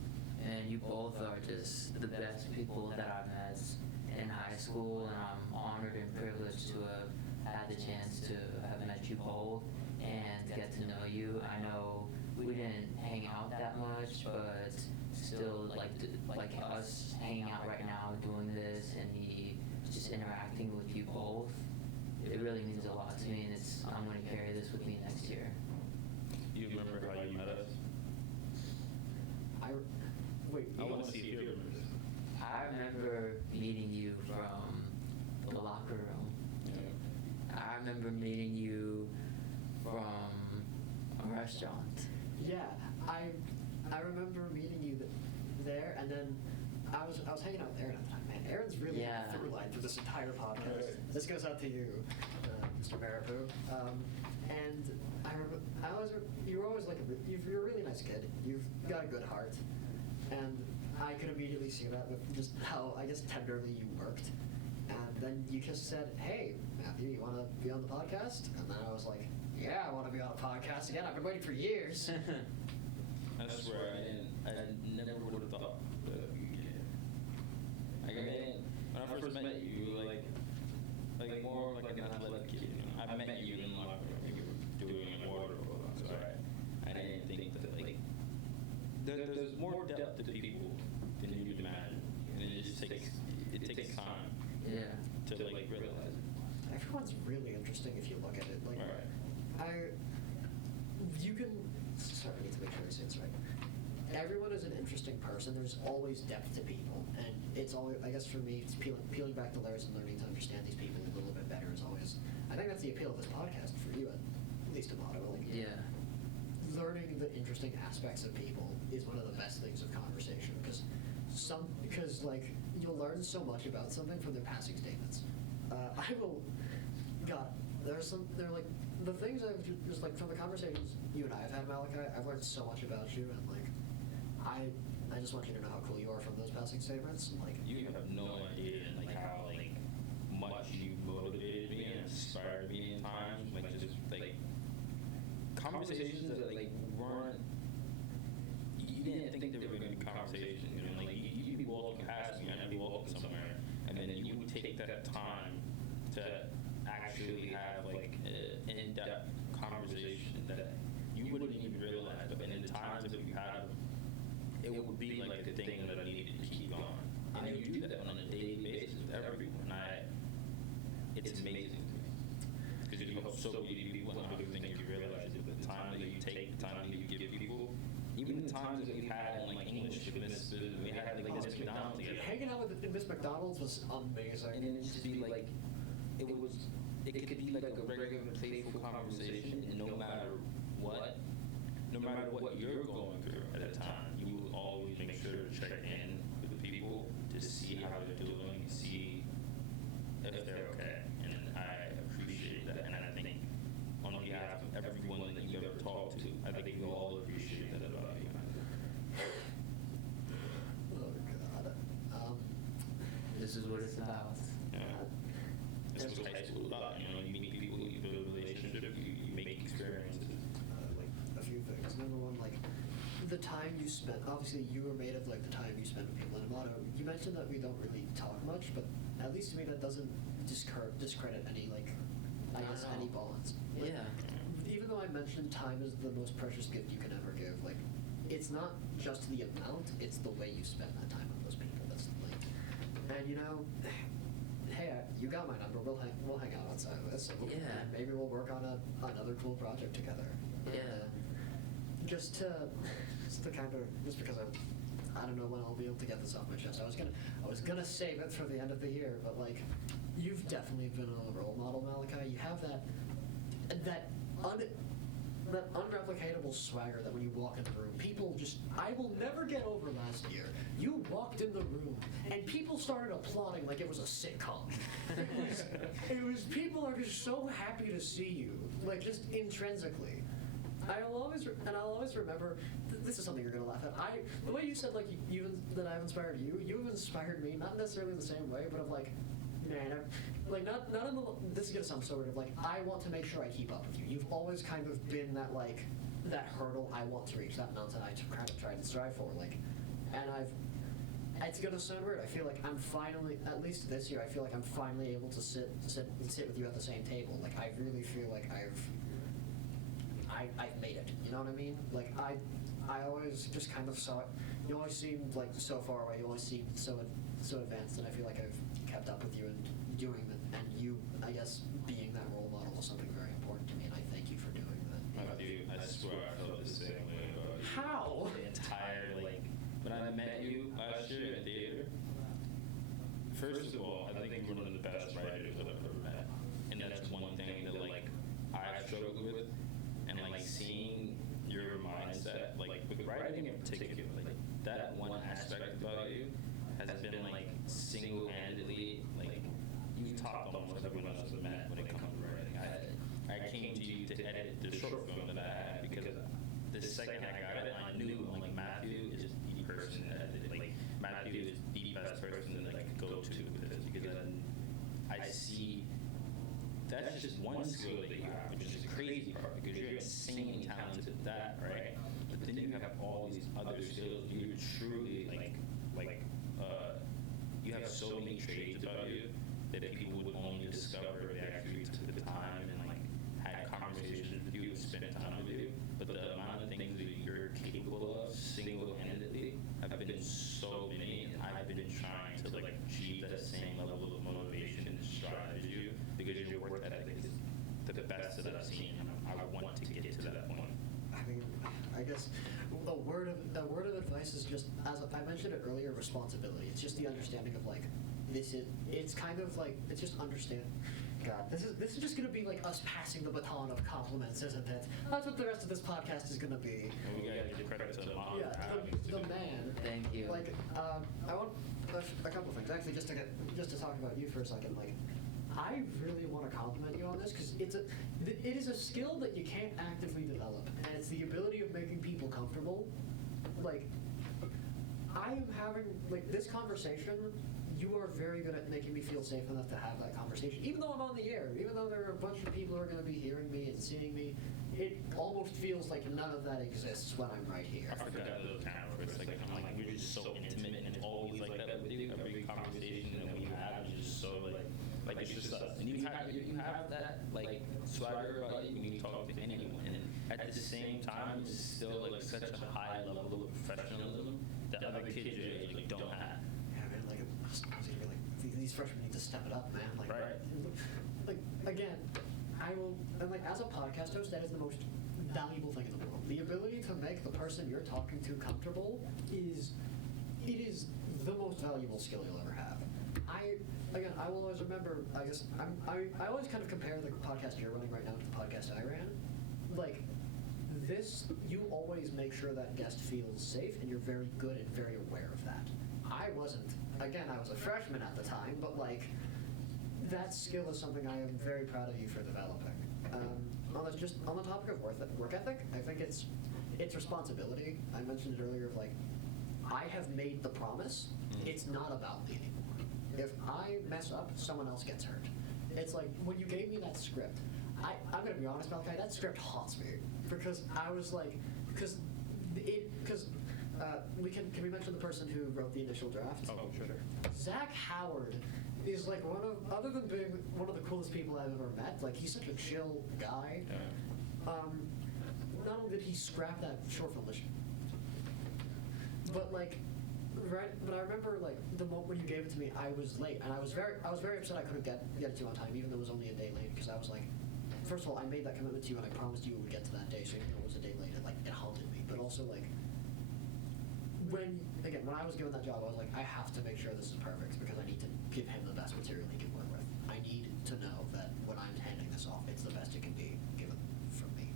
And you both are just the best people that I've met in high school, and I'm honored and privileged to have had the chance to have met you both and get to know you. I know we didn't hang out that much, but still, like us hanging out right now, doing this, and me just interacting with you both, it really means a lot to me, and I'm going to carry this with me next year. You remember how you met us? Wait, I want to see if you remember this. I remember meeting you from the locker room. Yeah. I remember meeting you from a restaurant. Yeah, I remember meeting you there, and then I was hanging out with Aaron at the time. Man, Aaron's really Yeah. through line through this entire podcast. This goes out to you, Mr. Maripou. And I remember you were always you're a really nice kid. You've got a good heart, and I could immediately see that with just how, I guess, tenderly you worked. And then you just said, hey, Matthew, you want to be on the podcast? And then I was like, yeah, I want to be on a podcast again. I've been waiting for years. I swear I never would have thought that you could. When I first met you, you were like more like an athletic kid. I met you in locker room. You were doing a water polo. So I didn't think that there's more depth to people than you'd imagine, and it just takes time. Yeah. To realize it. Everyone's really interesting if you look at it. Right. Sorry, I need to make sure I say this right. Everyone is an interesting person. There's always depth to people, and it's always, I guess for me, it's peeling back the layers and learning to understand these people a little bit better is always. I think that's the appeal of this podcast for you, at least Amado. Yeah. Learning the interesting aspects of people is one of the best things of conversation, because you'll learn so much about something from their passing statements. They're like the things I've just from the conversations you and I have had, Malachi. I've learned so much about you, and I just want you to know how cool you are from those passing statements. And you have no idea how much you motivated me and inspired me in times, just conversations that weren't you didn't think there were going to be conversations. You know, like you'd be walking past me, I'd be walking somewhere, and then you would take that time to actually have like an in-depth conversation that you wouldn't even realize. But in the times that we had, it would be like the thing that I needed to keep going. And you do that on a daily basis with everyone. It's amazing to me. Because you help so many people, and I don't think you realize it, the time that you take, the time that you give people, even the times that we had in like English, we had like Miss McDonald together. Hanging out with Miss McDonald's was amazing. And then it'd just be like, it could be like a regular playful conversation, and no matter what you're going through at a time, you will always make sure to check in with people to see how they're doing, see if they're okay. And I appreciate that, and I think on behalf of everyone that you ever talked to, I think we all appreciate that about you. Oh God. This is what it's about. Yeah. This was high school about. You know, you meet people, you build a relationship, you make experiences. Like a few things. Number one, like the time you spent. Obviously, you were made of like the time you spend with people. And Amado, you mentioned that we don't really talk much, but at least to me that doesn't discredit any like I guess any bonds. Like, Yeah. Even though I mentioned time is the most precious gift you can ever give, like it's not just the amount; it's the way you spend that time with those people. That's like, and you know. Hey, you got my number. We'll hang out outside of this. Yeah. Maybe we'll work on another cool project together. Yeah. Just because I don't know when I'll be able to get this off my chest. I was gonna save it for the end of the year, but like, you've definitely been a role model, Malachi. You have that unreplicatable swagger that when you walk in the room, people just, I will never get over last year. You walked in the room and people started applauding like it was a sitcom. It was people are just so happy to see you, like just intrinsically. I'll always remember, this is something you're going to laugh at. The way you said like that I've inspired you, you've inspired me, not necessarily the same way, but of like, man, like not in the, this is gonna sound so weird, of like, I want to make sure I keep up with you. You've always kind of been that like, that hurdle I want to reach, that mountain I kind of tried to strive for, like, and it's gonna sound weird, I feel like I'm finally, at least this year, I feel like I'm finally able to sit with you at the same table. Like, I really feel like I've made it, you know what I mean? Like, I always just kind of saw it, you always seemed like so far away, you always seemed so advanced, and I feel like I've kept up with you and doing that, and you, I guess, being that role model was something very important to me, and I thank you for doing that. I swear I felt the same way about you. How? The entire, like, when I met you last year at theater, first of all, I think you're one of the best writers that I've ever met. And that's one thing that, like, I've struggled with. And, like, seeing your mindset, like, with writing in particular, like, that one aspect about you has been, like, single-handedly, like, you topped almost everyone else I've met when it comes to writing. I came to you to edit the short film that I had because the second I got it, I knew, like, Matthew is the person that edit it. Like, Matthew is the best person that I could go to with this because I see that's just one skill that you have, which is the crazy part because you're insanely talented at that, right? But then you have all these other skills. You're truly you have so many traits about you that people would only discover if they actually took the time and like had conversations with you and spent time with you. But the amount of things that you're capable of single-handedly have been so many, and I've been trying to like achieve that same level of motivation and strive as you because your work ethic is the best that I've seen. I want to get to that point. I mean, I guess a word of advice is just, as I mentioned it earlier, responsibility. It's just the understanding of like, it's kind of like, it's just understand. God, this is just gonna be like us passing the baton of compliments, isn't it? That's what the rest of this podcast is gonna be. And we gotta give credit to Mom. Yeah, the man. Thank you. Like, I want a couple of things. Actually, just to talk about you for a second. Like, I really want to compliment you on this because it is a skill that you can't actively develop, and it's the ability of making people comfortable. Like, I am having, like, this conversation, you are very good at making me feel safe enough to have that conversation. Even though I'm on the air, even though there are a bunch of people who are going to be hearing me and seeing me, it almost feels like none of that exists when I'm right here. I forgot the time where it's like, I'm like, we're just so intimate and it's always like that with you. Every conversation that we have is just so like it's just us. And you have that like swagger about you when you talk to anyone. And at the same time, it's still like such a high level of professionalism that other kids your age like, don't have. Yeah, man, like, these freshmen need to step it up, man. Like, Right. Like, again, and like, as a podcast host, that is the most valuable thing in the world. The ability to make the person you're talking to comfortable is the most valuable skill you'll ever have. I will always remember, I guess, I always kind of compare the podcast you're running right now to the podcast I ran. Like, you always make sure that guest feels safe, and you're very good and very aware of that. I wasn't. Again, I was a freshman at the time, but like, that skill is something I am very proud of you for developing. On the topic of work ethic, I think it's responsibility. I mentioned it earlier of like, I have made the promise. It's not about me anymore. If I mess up, someone else gets hurt. It's like, when you gave me that script, I'm going to be honest, Malachi, that script haunts me. Because I was like, can we mention the person who wrote the initial draft? Oh, sure. Zach Howard is like other than being one of the coolest people I've ever met, like, he's such a chill guy. Yeah. Not only did he scrap that short film issue, but like, right, but I remember like the moment when you gave it to me, I was late, and I was very upset I couldn't get it to you on time, even though it was only a day late, because I was like, first of all, I made that commitment to you, and I promised you it would get to that day, so even though it was a day late, it haunted me. But also, like, when I was given that job, I was like, I have to make sure this is perfect, because I need to give him the best material he can work with. I need to know that when I'm handing this off, it's the best it can be given from me.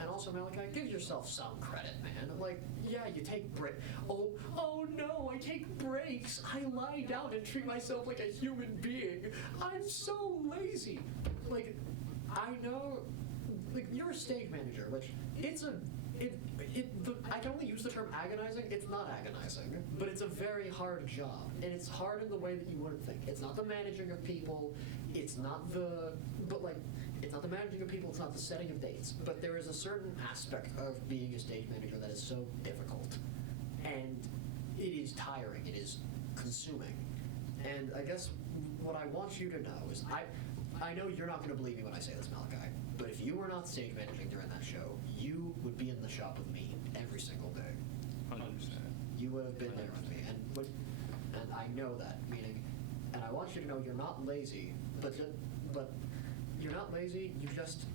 And also, Malachi, give yourself some credit, man. Like, yeah, you take breaks. Oh no, I take breaks. I lie down and treat myself like a human being. I'm so lazy. Like, I know, like, you're a stage manager, which I can only use the term agonizing. It's not agonizing, but it's a very hard job, and it's hard in the way that you wouldn't think. It's not the managing of people. It's not the managing of people. It's not the setting of dates. But there is a certain aspect of being a stage manager that is so difficult, and it is tiring. It is consuming. And I guess what I want you to know is I know you're not going to believe me when I say this, Malachi, but if you were not stage managing during that show, you would be in the shop with me every single day. 100%. You would have been there with me, and I know that. Meaning, and I want you to know you're not lazy, but you're not lazy. You just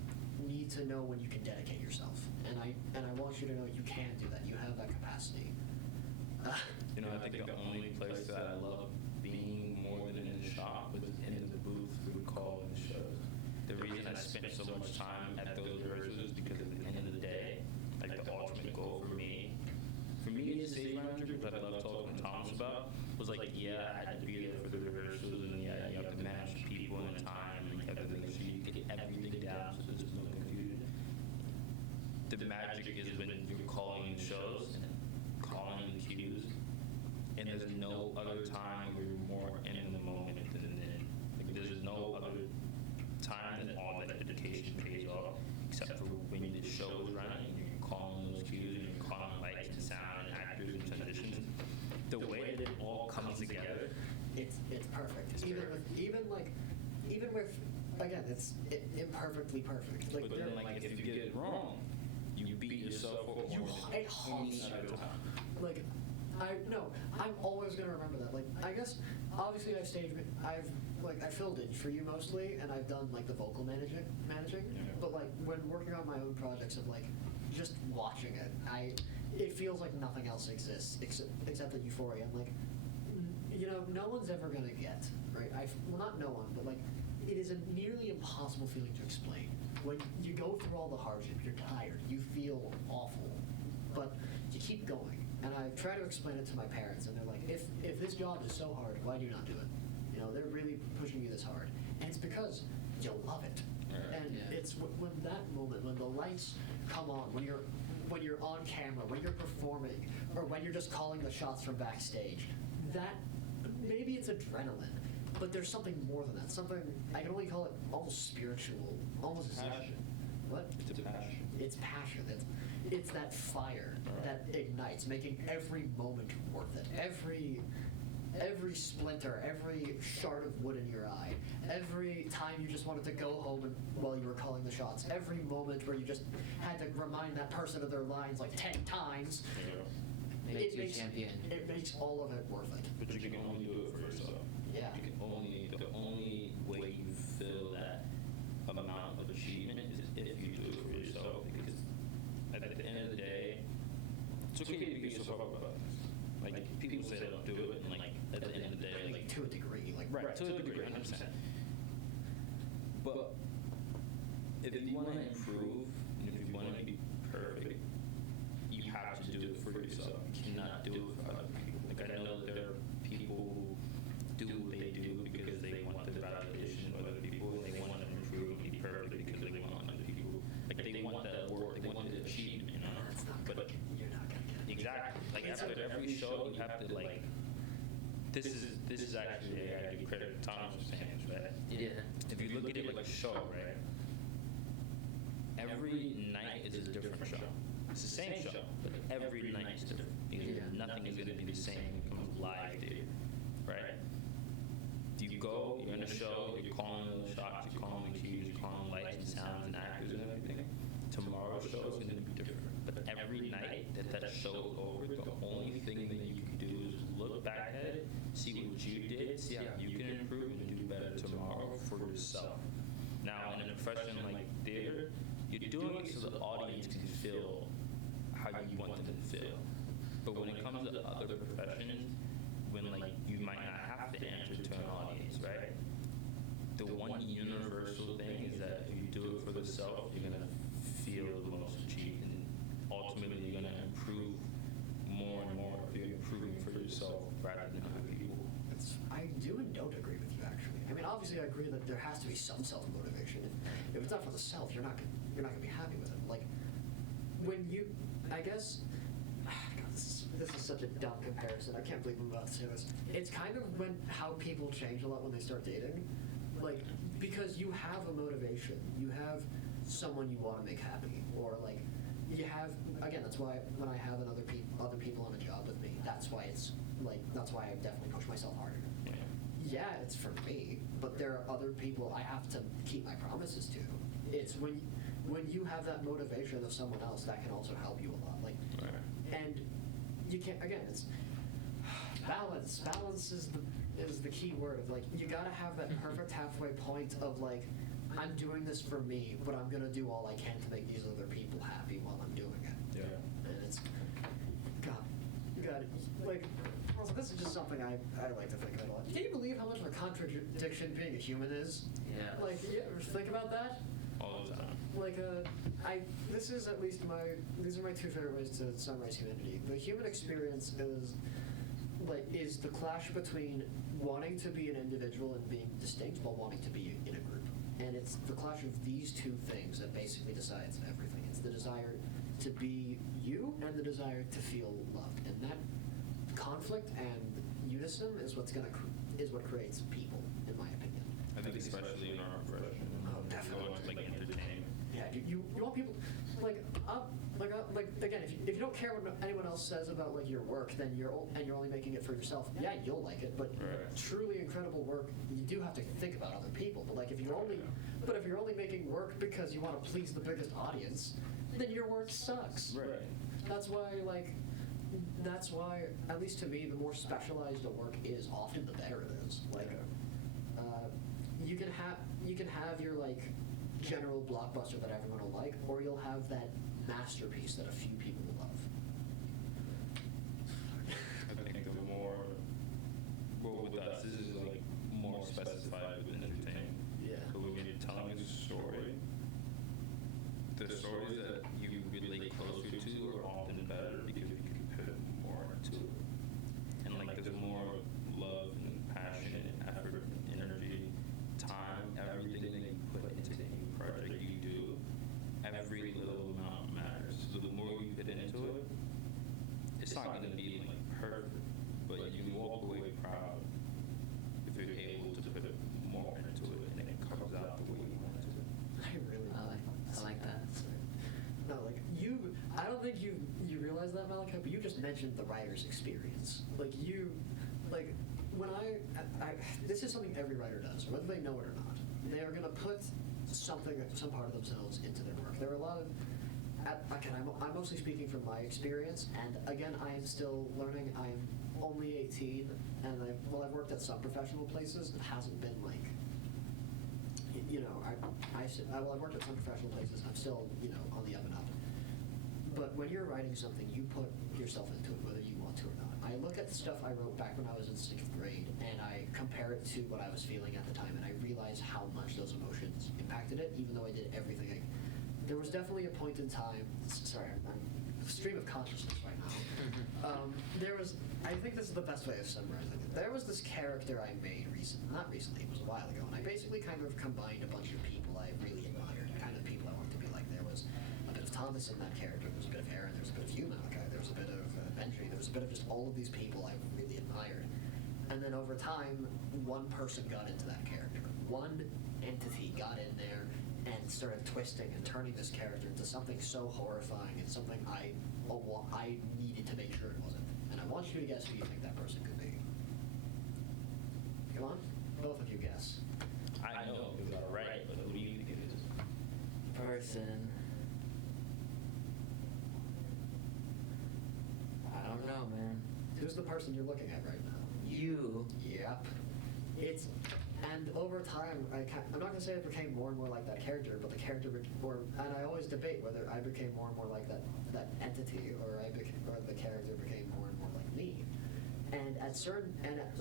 need to know when you can dedicate yourself, and I want you to know you can do that. You have that capacity. I think the only place that I love being more than in the shop was in the booth we would call in the shows. The reason I spent so much time at those rehearsals is because at the end of the day, like the ultimate goal for me as a stage manager, but I love talking to Thomas about, was like, yeah, I had to be there for the rehearsals, and yeah, you have to manage people in time, and you have to make sure you get everything down so there's no confusion. The magic is when you're calling in shows and calling in cues, and there's no other time where you're more in the moment than then. Like, there's no other time that all that dedication pays off, except for when the show is running and you're calling those cues and you're calling lights and sound and actors and transitions. The way that it all comes together, it's perfect. It's Even with again, it's imperfectly perfect. Like, but then like if you get it wrong, you beat yourself up. It haunts you. Like, I'm always gonna remember that. Like, I guess obviously I filled in for you mostly, and I've done like the vocal managing. But like when working on my own projects and like just watching it, it feels like nothing else exists except that euphoria. And like, no one's ever gonna get right. Not no one, but like, it is a nearly impossible feeling to explain. When you go through all the hardship, you're tired, you feel awful, but you keep going. And I try to explain it to my parents, and they're like, if this job is so hard, why do you not do it? They're really pushing you this hard. And it's because you love it. And it's when that moment, when the lights come on, when when you're on camera, when you're performing, or when you're just calling the shots from backstage, that, maybe it's adrenaline, but there's something more than that. Something, I can only call it almost spiritual, almost Passion. What? It's a passion. It's passion. It's that fire that ignites, making every moment worth it. Every splinter, every shard of wood in your eye, every time you just wanted to go home while you were calling the shots, every moment where you just had to remind that person of their lines like 10 times, Makes you a champion. It makes all of it worth it. But you can only do it for yourself. Yeah. The only way you feel that amount of achievement is if you do it for yourself. Because at the end of the day, it's okay to beat yourself up about this. Like, people say don't do it, and like, at the end of the day, like, To a degree, like right, to a degree, 100%. But if you want to improve, and if you want to be perfect, you have to do it for yourself. You cannot do it for other people. Like, I know that there are people who do what they do because they want the validation of other people. They want to improve and be perfect because they want other people. Like, they want that award, they want the achievement, you know? That's not good. But You're not gonna get it. exactly. Like, after every show, you have to, like, this is actually, I give credit to Thomas for saying this, right? Yeah. If you look at it like a show, right? Every night is a different show. It's the same show, but every night is different. Because nothing is going to be the same when it comes live theater, right? You go, you're in a show, you're calling the shots, you're calling the cues, you're calling lights and sounds and actors and everything. Tomorrow's show is going to be different. But every night that show is over, the only thing that you can do is look back at it, see what you did, see how you can improve and do better tomorrow for yourself. Now, in a profession like theater, you're doing it so the audience can feel how you want them to feel. But when it comes to other professions, when like you might not have to answer to an audience, right? The one universal thing is that if you do it for the self, you're gonna feel the most achieved, and ultimately you're gonna improve more and more if you're improving for yourself rather than other people. I do and don't agree with you, actually. I mean, obviously, I agree that there has to be some self-motivation. If it's not for the self, you're not gonna be happy with it. Like, when you, I guess, God, this is such a dumb comparison. I can't believe I'm about to say this. It's kind of how people change a lot when they start dating. Like, because you have a motivation. You have someone you want to make happy, or like, you have, again, that's why when I have other people on a job with me, that's why I definitely push myself harder. Yeah, it's for me, but there are other people I have to keep my promises to. It's when you have that motivation of someone else, that can also help you a lot. Like, and you can't, again, it's balance. Balance is the key word of like, you gotta have that perfect halfway point of like, I'm doing this for me, but I'm gonna do all I can to make these other people happy while I'm doing it. Yeah. And it's, God, like, also, this is just something I like to think about a lot. Can you believe how much of a contradiction being a human is? Yeah. Like, you ever think about that? All the time. Like, this is at least these are my two favorite ways to summarize humanity. The human experience is the clash between wanting to be an individual and being distinct while wanting to be in a group. And it's the clash of these two things that basically decides everything. It's the desire to be you and the desire to feel loved. And that conflict and unison is what creates people, in my opinion. I think especially in our profession. Oh, definitely. Going to like entertainment. Yeah, you want people like again, if you don't care what anyone else says about like your work, then you're only making it for yourself. Yeah, you'll like it, but truly incredible work, you do have to think about other people. But like if you're only making work because you want to please the biggest audience, then your work sucks. Right. That's why, at least to me, the more specialized a work is, often the better it is. Like, you can have your like general blockbuster that everyone will like, or you'll have that masterpiece that a few people will love. I think the more, well, with us, this is like more specified with entertainment. Yeah. So when you're telling a story, the stories that you relate closer to are often better because you can put more into it. And like there's more love and passion and effort and energy, time, everything that you put into any project you do, every little amount matters. So the more you put mentioned the writer's experience. Like when this is something every writer does, whether they know it or not. They are going to put some part of themselves into their work. There are a lot of, again, I'm mostly speaking from my experience, and again, I am still learning. I'm only 18, and I've worked at some professional places. It hasn't been like, I've worked at some professional places. I'm still, on the up and up. But when you're writing something, you put yourself into it, whether you want to or not. I look at the stuff I wrote back when I was in 6th grade, and I compare it to what I was feeling at the time, and I realize how much those emotions impacted it, even though I did everything. There was definitely a point in time. Sorry, I'm stream of consciousness right now. I think this is the best way of summarizing it. There was this character I made not recently, it was a while ago, and I basically kind of combined a bunch of people I really admired, kind of people I wanted to be like. There was a bit of Thomas in that character, there was a bit of Aaron, there was a bit of you, Malachi, there was a bit of Benji, there was a bit of just all of these people I really admired. And then over time, one person got into that character. One entity got in there and started twisting and turning this character into something so horrifying and something I needed to make sure it wasn't. And I want you to guess who you think that person could be. Come on, both of you guess. I know who's right, but who do you think it is? Person. I don't know, man. Who's the person you're looking at right now? You. Yep. And over time, I'm not going to say it became more and more like that character, but the character, and I always debate whether I became more and more like that entity, or the character became more and more like me. And at a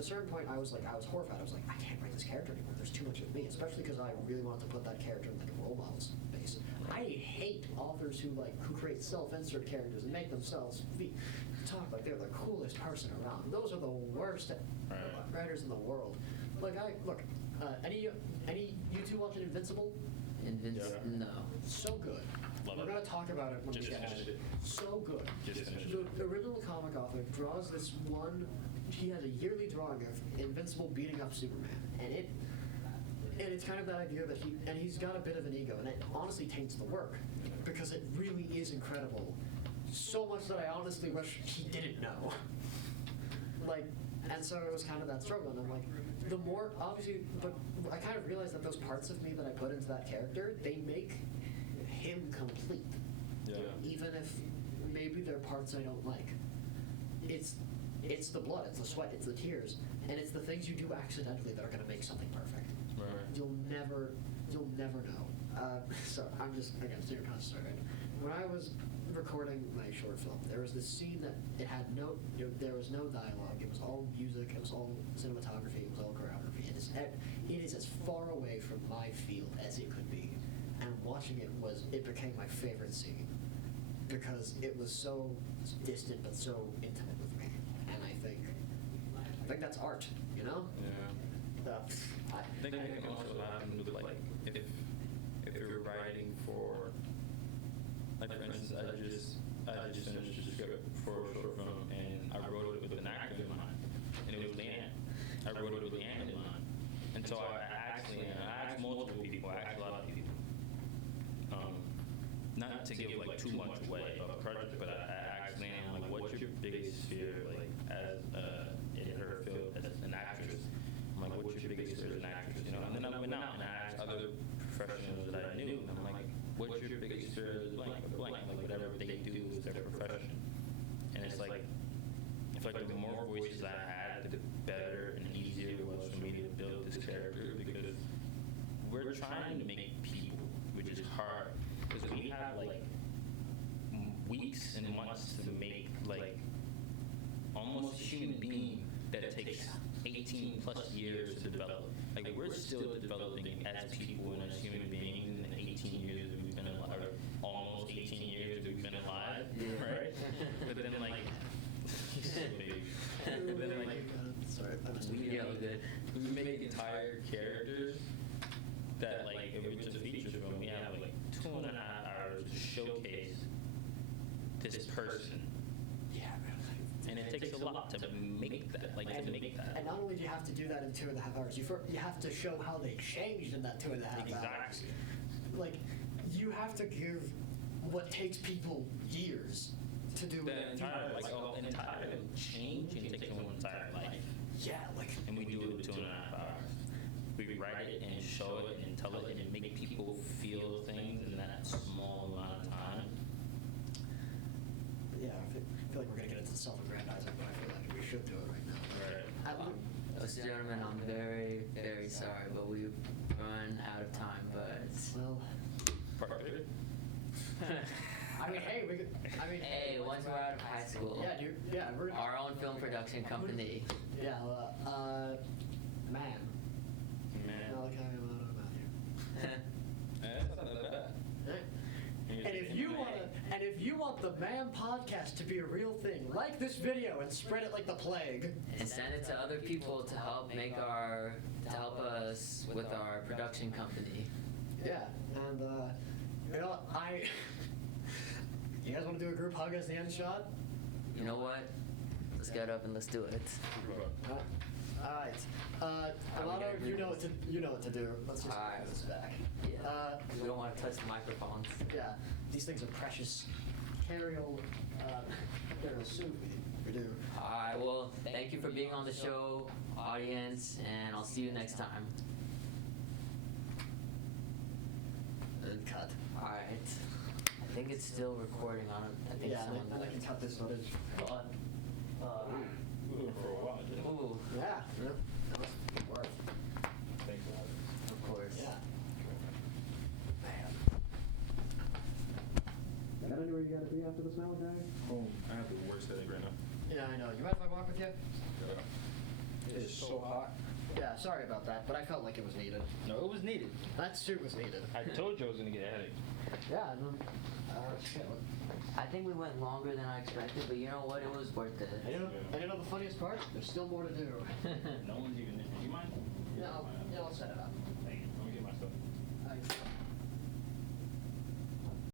certain point, I was horrified. I was like, I can't write this character anymore. There's too much of me, especially because I really wanted to put that character in like a role model space. I hate authors who create self-insert characters and make themselves talk like they're the coolest person around. Those are the worst writers in the world. Any you two watching Invincible? No. So good. We're going to talk about it when we get to it. So good. The original comic author draws this one, he has a yearly drawing of Invincible beating up Superman. And it's kind of that idea that he's got a bit of an ego, and it honestly taints the work, because it really is incredible. So much that I honestly wish he didn't know. And so it was kind of that struggle, and I'm like, the more, obviously, but I kind of realized that those parts of me that I put into that character, they make him complete. Yeah. Even if maybe they're parts I don't like. It's the blood, it's the sweat, it's the tears, and it's the things you do accidentally that are going to make something perfect. Right. You'll never know. So I'm just, again, so you're kind of started. When I was recording my short film, there was this scene that there was no dialogue. It was all music. It was all cinematography. It was all choreography. It is as far away from my field as it could be. And watching it became my favorite scene, because it was so distant but so intimate with me. And I think that's art, you know? Yeah. I think it can also happen with if you're writing for, for instance, I just finished a script for a short film, and I wrote it with an actor in mind, and it was Anne. I wrote it with Anne in mind, and so I asked multiple people, I asked a lot of people, not to give too much away of a project, but I asked Anne what's your biggest fear as in her field as an actress? I'm like, what's your biggest fear as an actress? And then I went out and I asked other professionals that I knew, and I'm like, what's your biggest fear as blank? Whatever they do is their profession. And it's I feel like the more voices I had, the better and easier it was for me to build this character, because we're trying to make people, which is hard, because we have weeks and months to make almost a human being that takes 18 plus years to develop. We're still developing as people and as human beings in the 18 years that we've been alive, or almost 18 years that we've been alive, right? But then sorry, we make entire characters that if it's a feature film, we have 2.5 hours to showcase this person. Yeah, and it takes a lot to make that, And not only do you have to do that in 2.5 hours, you have to show how they changed in that 2.5 hours. Exactly. You have to give what takes people years to do The entire, like, entire change can take someone's entire life. Yeah, like, And we do it in 2.5 hours. We write it and show it and tell it and make people feel things in that small amount of time. yeah, I feel like we're gonna get into self-aggrandizing, but I feel like we should do it right now. Right. Gentlemen, I'm very, very sorry, but we've run out of time, but... Well, Part three. I mean, hey, Hey, once we're out of high school, yeah, dude, yeah, we're our own film production company. yeah, man. Man. Malachi, Amado, Matthew. That's not that bad. And if you want the Man podcast to be a real thing, like this video and spread it like the plague. And send it to other people to help us with our production company. Yeah, and you know, you guys want to do a group hug as the end shot? You know what? Let's get up and let's do it. All right. Amado, you know what to do. Let's just All right. put this back. Yeah. We don't want to touch the microphones. Yeah, these things are precious. Carey will sue me. We do. All right. Well, thank you for being on the show, audience, and I'll see you next time. And cut. All right. I think it's still recording on it. I think Yeah, someone. then I can cut this footage. But, We went for a while, didn't we? ooh, Yeah, that was worth. Thanks for having me. of course. Yeah. Man. I don't know where you gotta be after this Malachi. Home. I have the worst headache right now. Yeah, I know. You mind if I walk with you? It's so hot. Yeah, sorry about that, but I felt like it was needed. No, it was needed. That suit was needed. I told you I was gonna get a headache. Yeah, no, shit. I think we went longer than I expected, but you know what? It was worth it. And you know the funniest part? There's still more to do.